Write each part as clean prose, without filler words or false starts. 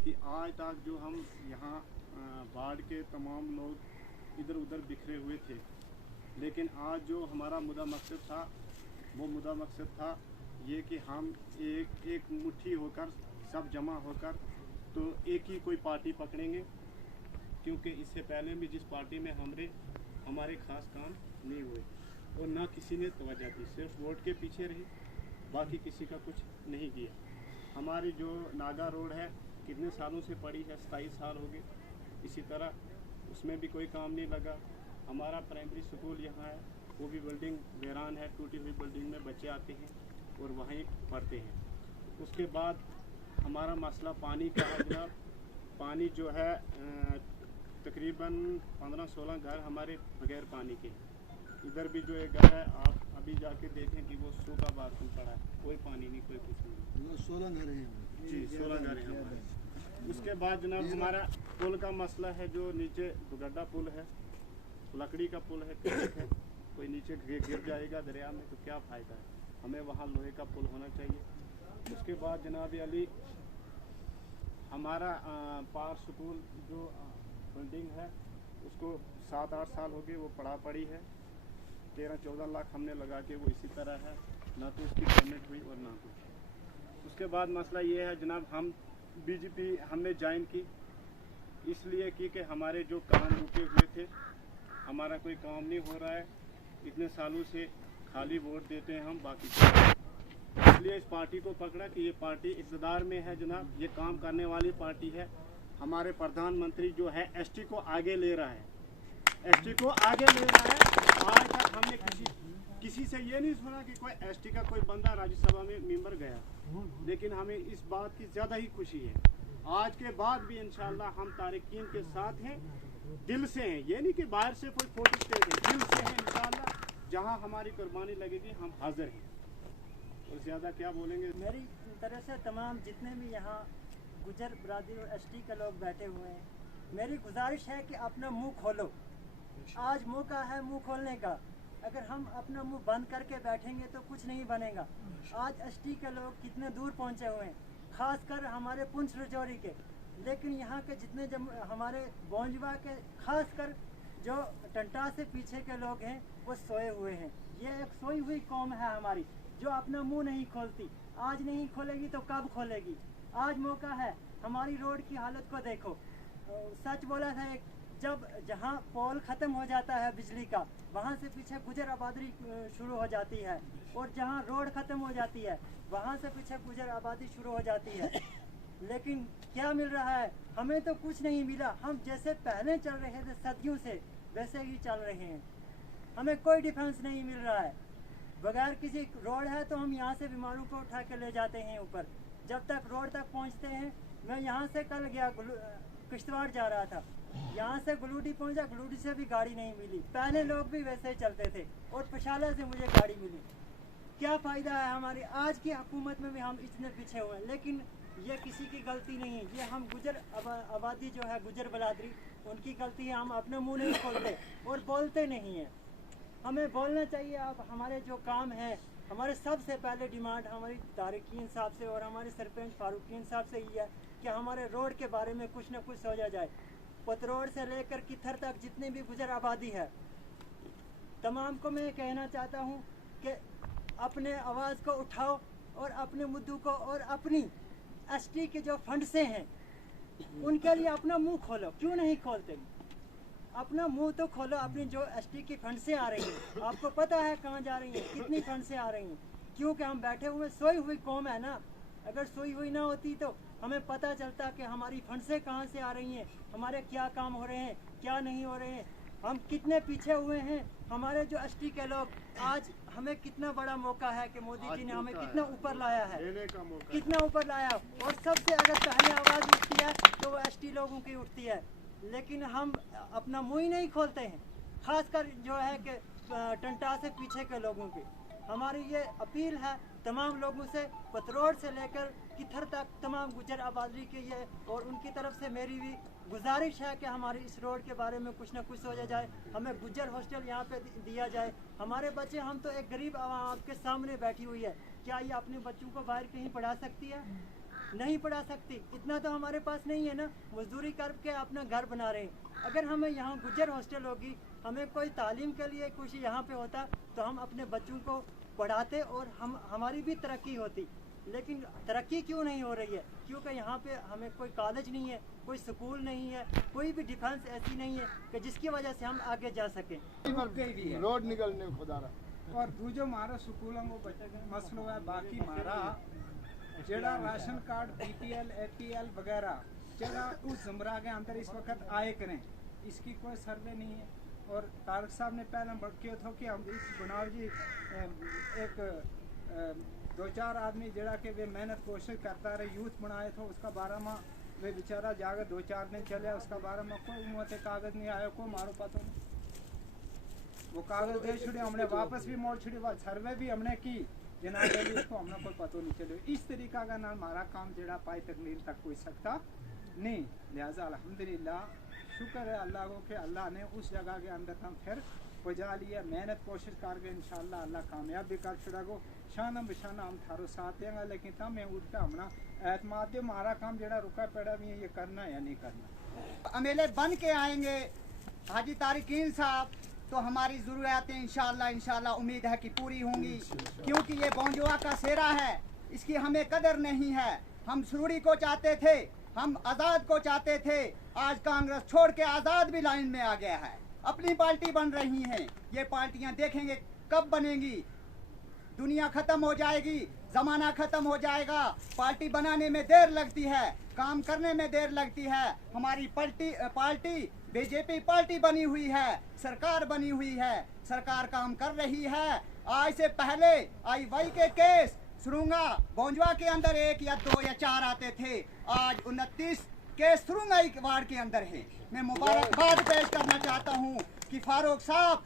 कि आज तक जो हम यहाँ बाढ़ के तमाम लोग इधर उधर बिखरे हुए थे, लेकिन आज जो हमारा मुद्दा मकसद था वो मुद्दा मकसद था ये कि हम एक मुट्ठी होकर सब जमा होकर तो एक ही कोई पार्टी पकड़ेंगे, क्योंकि इससे पहले भी जिस पार्टी में हमारे खास काम नहीं हुए और ना किसी ने तवज्जो दी, सिर्फ वोट के पीछे रही, बाकी किसी का कुछ नहीं किया। हमारी जो नागा रोड है कितने सालों से पड़ी है, 27 साल हो गए, इसी तरह उसमें भी कोई काम नहीं लगा। हमारा प्राइमरी स्कूल यहाँ है, वो भी बिल्डिंग वीरान है, टूटी हुई बिल्डिंग में बच्चे आते हैं और वहीं पढ़ते हैं। उसके बाद हमारा मसला पानी का है जनाब। पानी जो है तकरीबन 15-16 घर हमारे बगैर पानी के। इधर भी जो एक घर है, आप अभी जाके देखें कि वो सूखा बाथरूम पड़ा है, कोई पानी नहीं, कोई कुछ नहीं। 16 घर हैं जी, 16 घर हैं हमारे। उसके बाद जनाब हमारा पुल का मसला है, जो नीचे दुगड्डा पुल है, लकड़ी का पुल है, कोई नीचे गिर जाएगा दरिया में तो क्या फ़ायदा है, हमें वहाँ लोहे का पुल होना चाहिए। उसके बाद जनाब अली हमारा पार स्कूल जो बिल्डिंग है उसको 7-8 साल हो गए, वो पड़ा पड़ी है, 13-14 लाख हमने लगा के वो इसी तरह है, ना तो उसकी पेमेंट हुई और ना कुछ। उसके बाद मसला ये है जनाब, हम बीजेपी हमने ज्वाइन की इसलिए कि हमारे जो काम रुके हुए थे, हमारा कोई काम नहीं हो रहा है, इतने सालों से खाली वोट देते हैं हम, बाकी इसलिए इस पार्टी को पकड़ा कि ये पार्टी इक़्तिदार में है जनाब, ये काम करने वाली पार्टी है। हमारे प्रधानमंत्री जो है एसटी को आगे ले रहा है, एसटी को आगे ले रहा है। आज तक हमने किसी से ये नहीं सुना कि कोई एसटी का कोई बंदा राज्यसभा में मेंबर गया, लेकिन हमें इस बात की ज़्यादा ही खुशी है। आज के बाद भी इंशाल्लाह हम तारिकीन के साथ हैं, दिल से हैं, ये नहीं कि बाहर से कोई फोटो स्टेट है, दिल से हैं इंशाल्लाह। जहाँ हमारी कुर्बानी लगेगी हम हाजिर हैं, और ज़्यादा क्या बोलेंगे। मेरी तरफ से तमाम जितने भी यहाँ गुजर बरादरी और एसटी के लोग बैठे हुए हैं, मेरी गुजारिश है कि अपना मुंह खोलो। आज मौका है मुंह खोलने का। अगर हम अपना मुंह बंद करके बैठेंगे तो कुछ नहीं बनेगा। आज एसटी के लोग कितने दूर पहुँचे हुए हैं, खासकर हमारे पुंछ रजौरी के, लेकिन यहाँ के जितने हमारे बोंजवा के, खासकर जो टंटा से पीछे के लोग हैं वो सोए हुए हैं। ये एक सोई हुई कौम है हमारी, जो अपना मुंह नहीं खोलती। आज नहीं खोलेगी तो कब खोलेगी। आज मौका है। हमारी रोड की हालत को देखो। सच बोला था एक, जब जहाँ पोल ख़त्म हो जाता है बिजली का, वहाँ से पीछे गुजर आबादी शुरू हो जाती है, और जहाँ रोड ख़त्म हो जाती है वहाँ से पीछे गुजर आबादी शुरू हो जाती है। लेकिन क्या मिल रहा है? हमें तो कुछ नहीं मिला। हम जैसे पहले चल रहे थे सदियों से, वैसे ही चल रहे हैं। हमें कोई डिफेंस नहीं मिल रहा है। बगैर किसी रोड है तो हम यहाँ से बीमारों को उठा के ले जाते हैं ऊपर, जब तक रोड तक पहुँचते हैं। मैं यहाँ से कल गया, किश्तवाड़ जा रहा था, यहाँ से गुलूडी पहुँचा, गुलूडी से भी गाड़ी नहीं मिली। पहले लोग भी वैसे ही चलते थे, और पशाला से मुझे गाड़ी मिली। क्या फ़ायदा है हमारी? आज की हुकूमत में भी हम इतने पीछे हुए हैं, लेकिन ये किसी की गलती नहीं है। ये हम गुजर आबादी जो है, गुजर बरादरी, उनकी गलती है। हम अपना मुँह नहीं खोलते और बोलते नहीं हैं। हमें बोलना चाहिए। आप हमारे जो काम है, हमारे सबसे पहले डिमांड हमारी तारिकीन साहब से और हमारे सरपंच फारूकीन साहब से ही है कि हमारे रोड के बारे में कुछ न कुछ सोचा जाए। पतरोड़ से लेकर किथर तक जितनी भी गुजर आबादी है, तमाम को मैं कहना चाहता हूँ कि अपने आवाज़ को उठाओ और अपने मुद्दों को, और अपनी एसटी के जो फंड से हैं उनके लिए अपना मुंह खोलो। क्यों नहीं खोलते? अपना मुंह तो खोलो। अपनी जो एसटी की फंड से आ रही है, आपको पता है कहाँ जा रही है, कितनी फंड से आ रही हैं। क्योंकि हम बैठे हुए सोई हुई कौम है ना। अगर सोई हुई ना होती तो हमें पता चलता कि हमारी फंड से कहाँ से आ रही हैं, हमारे क्या काम हो रहे हैं, क्या नहीं हो रहे हैं, हम कितने पीछे हुए हैं। हमारे जो एसटी के लोग, आज हमें कितना बड़ा मौका है कि मोदी जी ने हमें कितना ऊपर लाया है, कितना ऊपर लाया। और सबसे अगर पहले आवाज़ उठती है तो वो एसटी लोगों की उठती है, लेकिन हम अपना मुँह ही नहीं खोलते हैं। खासकर जो है कि टंटा से पीछे के लोगों की हमारी ये अपील है तमाम लोगों से, पतरोड़ से लेकर किथर तक तमाम गुजर आबादी के ये, और उनकी तरफ से मेरी भी गुजारिश है कि हमारी इस रोड के बारे में कुछ ना कुछ सोचा जाए। हमें गुजर हॉस्टल यहाँ पे दिया जाए। हमारे बच्चे, हम तो एक गरीब आवाम आपके सामने बैठी हुई है, क्या ये अपने बच्चों को बाहर कहीं पढ़ा सकती है? नहीं पढ़ा सकती, इतना तो हमारे पास नहीं है ना, मजदूरी करके अपना घर बना रहे हैं। अगर हमें यहाँ गुजर हॉस्टल होगी, हमें कोई तालीम के लिए कुछ यहाँ पे होता तो हम अपने बच्चों को पढ़ाते और हमारी भी तरक्की होती। लेकिन तरक्की क्यों नहीं हो रही है? क्योंकि यहाँ पे हमें कोई कॉलेज नहीं है, कोई स्कूल नहीं है, कोई भी डिफेंस ऐसी नहीं है कि जिसकी वजह से हम आगे जा सकें। रोड निकलने खुदा रहा। और दूजो मारा स्कूलों को मसलो है, बाकी मारा जेड़ा राशन कार्ड BPL APL वगैरह जेड़ा उस जुमरा के अंदर इस वक्त आए करें, इसकी कोई सर्वे नहीं है। और तारक साहब ने पहले बड़के था कि हम इस बनाव जी एक 2-4 आदमी जेड़ा के वे मेहनत कोशिश करता रहे, यूथ बनाए थे, उसका 12 माह वे बेचारा जाकर 2-4 दिन चले, उसका 12 माह कोई मुँह कागज नहीं आया, कोई मारो पता नहीं। वो कागज दे छुड़े, हमने वापस भी मोड़ छुड़ी, सर्वे भी हमने की जनाबे भी, उसको हमने कोई पता नहीं चले। इस तरीका का ना हमारा काम जेड़ा पाई तकमील तक कोई सकता नहीं। लिहाजा अल्हम्दुलिल्लाह शुक्र है अल्लाह को कि अल्लाह ने उस जगह के अंदर हम फिर पहुँचा लिया, मेहनत कोशिश करके इंशाअल्लाह अल्लाह कामयाब भी कर छुड़ा को। शाना बशाना हम थारो साथ देंगे, लेकिन तब मैं उठ के हमना एतमाद दे हमारा काम जेड़ा रुका पड़ा भी है, ये करना या नहीं करना। अमेले बन के आएंगे हाजी तारिकीन साहब तो हमारी ज़रूरतें इंशाअल्लाह उम्मीद है कि पूरी होंगी, क्योंकि ये बौंजुआ का सेरा है, इसकी हमें कदर नहीं है। हम सुरूरी को चाहते थे, हम आज़ाद को चाहते थे, आज कांग्रेस छोड़ के आज़ाद भी लाइन में आ गया है, अपनी पार्टी बन रही हैं। ये पार्टियां देखेंगे कब बनेंगी, दुनिया ख़त्म हो जाएगी, ज़माना ख़त्म हो जाएगा, पार्टी बनाने में देर लगती है, काम करने में देर लगती है। हमारी पार्टी बीजेपी पार्टी बनी हुई है, सरकार बनी हुई है, सरकार काम कर रही है। आज से पहले IY के केस सुरुंगा बौंजवा के अंदर 1 या 2 या 4 आते थे, आज 29 केस सुरुंगा वार्ड के अंदर है। मैं मुबारकबाद पेश करना चाहता हूँ कि फारूक साहब,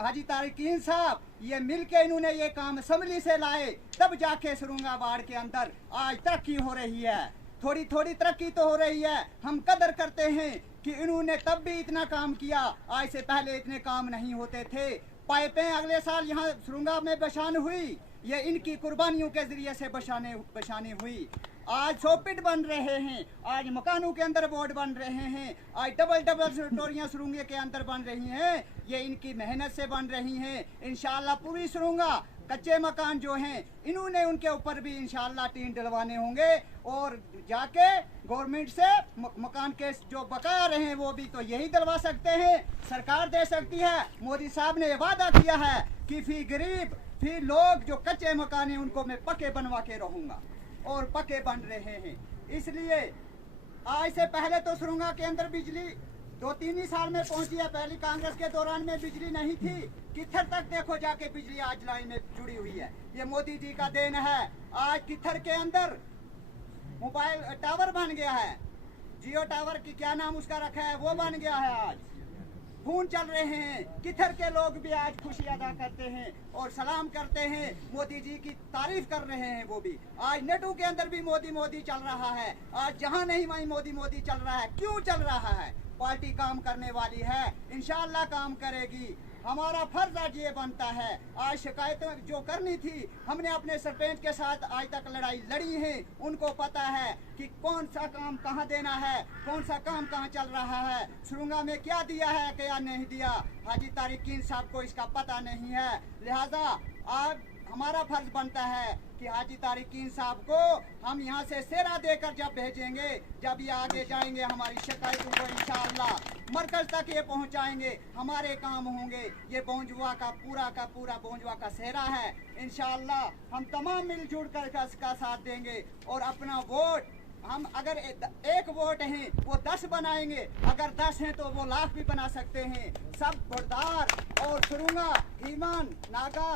हाजी तारिकीन साहब, ये मिलके इन्होंने ये काम असम्बली से लाए, तब जाके सुरुंगा वार्ड के अंदर आज तरक्की हो रही है। थोड़ी थोड़ी तरक्की तो हो रही है, हम कदर करते हैं कि इन्होंने तब भी इतना काम किया, आज से पहले इतने काम नहीं होते थे। पाइपें अगले साल यहाँ सुरुंगा में बशान हुई, ये इनकी कुर्बानियों के जरिए से बशानी हुई। आज सोपिट बन रहे हैं, आज मकानों के अंदर बोर्ड बन रहे हैं, आज डबल स्टोरियां सुरुंगे के अंदर बन रही हैं, ये इनकी मेहनत से बन रही हैं। इंशाल्लाह पूरी सुरुंगा कच्चे मकान जो हैं इन्होंने उनके ऊपर भी इंशाल्लाह टीन डलवाने होंगे, और जाके गवर्नमेंट से मकान के जो बकाया रहे हैं वो भी तो यही डलवा सकते हैं, सरकार दे सकती है। मोदी साहब ने वादा किया है कि फी गरीब फी लोग जो कच्चे मकान हैं उनको मैं पक्के बनवा के रहूँगा, और पक्के बन रहे हैं। इसलिए आज से पहले तो सुरुंगा के अंदर बिजली 2-3 ही साल में पहुंची है, पहली कांग्रेस के दौरान में बिजली नहीं थी। किथर तक देखो जाके बिजली आज लाइन में जुड़ी हुई है, ये मोदी जी का देन है। आज किथर के अंदर मोबाइल टावर बन गया है, जियो टावर की क्या नाम उसका रखा है, वो बन गया है। आज फोन चल रहे हैं, किथर के लोग भी आज खुशी अदा करते हैं और सलाम करते हैं, मोदी जी की तारीफ कर रहे हैं। वो भी आज नेटू के अंदर भी मोदी चल रहा है, आज जहां नहीं वहीं मोदी चल रहा है। क्यों चल रहा है? पार्टी काम करने वाली है, इंशाअल्लाह काम करेगी। हमारा फर्ज आज ये बनता है, आज शिकायतें जो करनी थी हमने अपने सरपंच के साथ आज तक लड़ाई लड़ी है, उनको पता है कि कौन सा काम कहाँ देना है, कौन सा काम कहाँ चल रहा है, सुरुंगा में क्या दिया है क्या नहीं दिया, हाजी तारिकीन साहब को इसका पता नहीं है। लिहाजा आज हमारा फर्ज बनता है कि हाजी तारिकीन साहब को हम यहाँ से सेरा देकर जब भेजेंगे, जब ये आगे जाएंगे, हमारी शिकायतों को इंशाअल्लाह मरकज तक ये पहुँचाएंगे, हमारे काम होंगे। ये बौंजुआ का पूरा बौंजुआ का सेरा है। इंशाअल्लाह हम तमाम मिलजुल कर इसका साथ देंगे, और अपना वोट हम अगर 1 वोट है वो 10 बनाएंगे, अगर 10 हैं तो वो लाख भी बना सकते हैं। सब बुरदार और सुरुंगा ईमान नागा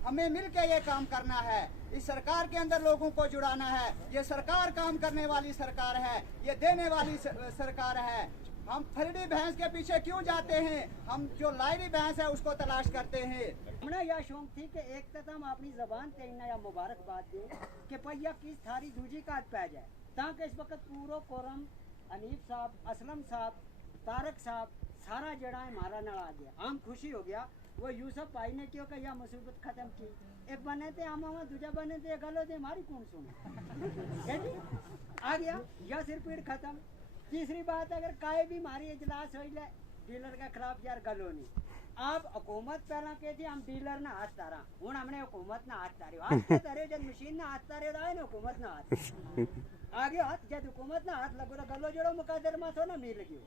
हमें मिलकर ये काम करना है, इस सरकार के अंदर लोगों को जुड़ाना है। ये सरकार काम करने वाली सरकार है, ये देने वाली सरकार है। हम फरडी भैंस के पीछे क्यों जाते हैं? हम जो लायरी भैंस है उसको तलाश करते हैं। हमने यह शौक थी कि एक तक हम अपनी जबान से इन्ना या मुबारकबाद दें कि पहिया किस थारी दूजी का पै जाए, ताकि इस वक्त पूरा कोरम अनीफ साहब, असलम साहब, तारक साहब सारा जड़ा हमारा नड़ आ गया, हम खुशी हो गया वो यूसुफ भाई ने क्यों कहा मुसीबत खत्म की। एक बने थे आमा दूजा बने थे गलो थे हमारी कौन सुने आ गया या सिर पीड़ खत्म। तीसरी बात अगर काहे भी हमारी इजलास हो डीलर के खिलाफ यार गलो नहीं। अब हुकूमत पहला कहती हम डीलर ना हाथ तारा हूँ हमने हुकूमत ना हाथ तारे हाथ के तारे जब मशीन ना हाथ तारे रहा है ना हुकूमत ना हाथ आगे हाथ जब हुकूमत ना हाथ लगो गलो जड़ो मुकादर में थो ना मिल गयो।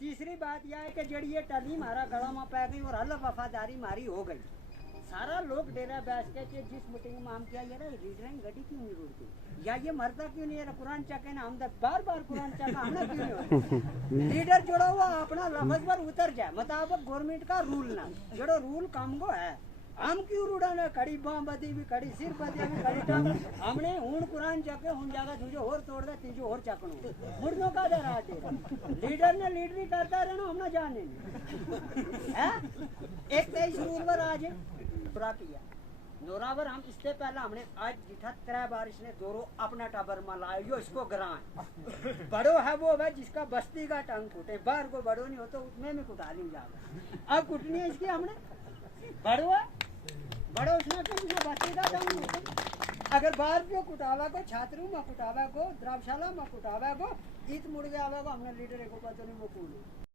तीसरी बात यह है कि जड़ी ये टली मारा गला में पै गई और हल वफादारी मारी हो गई। सारा लोग डेरा बैठ के जिस मीटिंग में हम किया यार लीडर गड्डी क्यों नहीं रुकती या ये मरता क्यों नहीं है कुरान चके ना हम बार बार कुरान चका हमने क्यों नहीं होता लीडर जोड़ो हुआ अपना लफ्ज पर उतर जाए मुताबिक गवर्नमेंट का रूल ना जोड़ो रूल काम को है हम क्यों रूड़ा ना कड़ी बाम बदी भी कड़ी सिर बदी भी कड़ी टांग हमने हूं कुरान चके हूं जागा दूजो और तोड़ दे तीजो और चकनो मुर्दों का दे रहा दे लीडर ने लीडरी करता रहना हम ना जाने है 21 रूल पर आज पूरा किया नोरावर हम इससे पहले हमने आज जिठा 3 बार इसने दोरो अपना टाबर में लाया यो इसको ग्रां बड़ो है वो है जिसका बस्ती का टंग फूटे बाहर को बड़ो नहीं हो तो उसमें में कुटा ली जाएगा। अब कुटनी है इसकी हमने बड़ो है बड़ो उसने तो इसने बस्ती का टंग फूटे अगर बाहर भी कुटावा को छात्रों में कुटावा को द्रावशाला में कुटावा को ईद मुड़ गया हमने लीडर को पता नहीं वो कौन